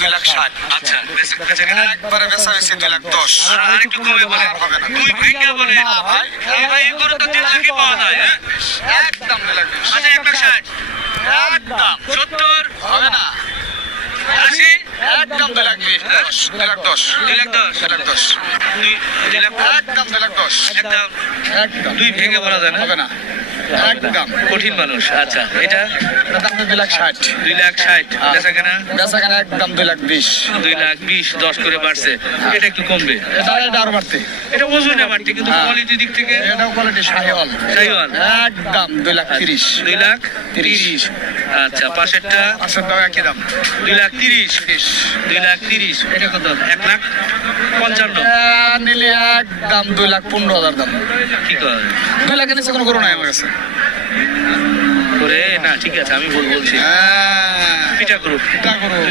2,60,000। আচ্ছা বেচা কেনা একবারে বেচা হয়েছে 2,10,000। আর একটু কমে বলে হবে না। দুই ভাইঙ্গা বলে ভাই ভাই এই গরু তো 3 লাখই পাওয়া যায় হ্যাঁ? একদম 2,20,000। আচ্ছা 1,60,000 একদম 70 হবে না। 80 একদম 2,20,000। 2,10,000। 2,10,000 2 লাখ একদম 2,10,000। একদম একদম দুই ভেঙে বলা যায় না হবে না। একদম কঠিন মানুষ আচ্ছা এটা এটা দাম 2,60,000। 2,60,000 বেচা কেনা বেচা কেনা একদম 2,20,000। 2,20,000 10 করে বাড়ছে এটা একটু কমবে এটা আরো বাড়তে। এটা ওজনে বাড়ছে কিন্তু হ্যাঁ। কোয়ালিটির দিক থেকে এটাও কোয়ালিটি শাহিওয়াল। শাহিওয়াল একদম 2,30,000। 2,30,000 আচ্ছা পাশেরটা আসল দাম একই দাম। 2,30,000 2,30,000 এটা কত 1,55,000 নিলে একদম 2,15,000 দাম। কি করে 2 লাখের নিচে কোনো গরু নাই আমার কাছে। করে না ঠিক আছে আমি বলছি হ্যাঁ পিঠা করুক এটা গরু